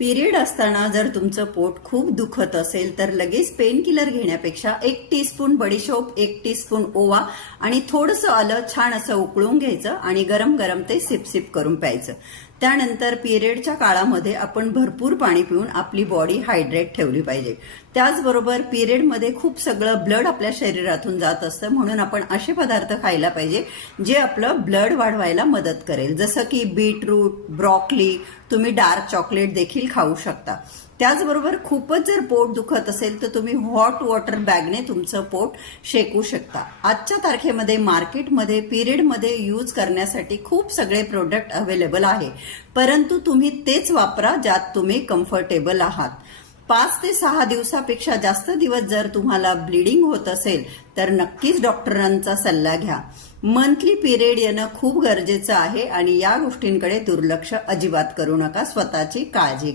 Period असताना जर तुमचं पोट खूप दुखत असेल तर लगेच पेन किलर घेण्यापेक्षा 1 टीस्पून बडीशोप, 1 टीस्पून ओवा आणि थोडंसं आलं छान असं उकळून घ्यायचं आणि गरम गरम ते सिप सिप करून प्यायचं। त्यानंतर पिरियडच्या काळामध्ये आपण भरपूर पाणी पिऊन आपली बॉडी हायड्रेट ठेवली पाहिजे। त्याचबरोबर पिरियडमध्ये खूप सगळं ब्लड आपल्या शरीरातून जात असतं, म्हणून आपण असे पदार्थ खायला पाहिजे जे आपलं ब्लड वाढवायला मदत करेल, जसं की बीटरूट, ब्रॉकली, तुम्ही डार्क चॉकलेट देखील खाऊ शकता। त्याचबरोबर खूपच जर पोट दुखत असेल तर तुम्ही हॉट वॉटर बॅगने तुमचं पोट शेकू शकता। आजच्या तारखेमध्ये मार्केटमध्ये पिरियडमध्ये यूज करण्यासाठी खूप सगळे प्रोडक्ट अवेलेबल आहे, परंतु तुम्ही तेच वापरा ज्यात तुम्ही कम्फर्टेबल आहात। 5 ते 6 दिवसापेक्षा जास्त दिवस जर तुम्हाला ब्लिडिंग होत असेल तर नक्कीच डॉक्टरांचा सल्ला घ्या। मंथली पिरियड येणं खूप गरजेचं आहे आणि या गोष्टींकडे दुर्लक्ष अजिबात करू नका। स्वतःची काळजी घ्या।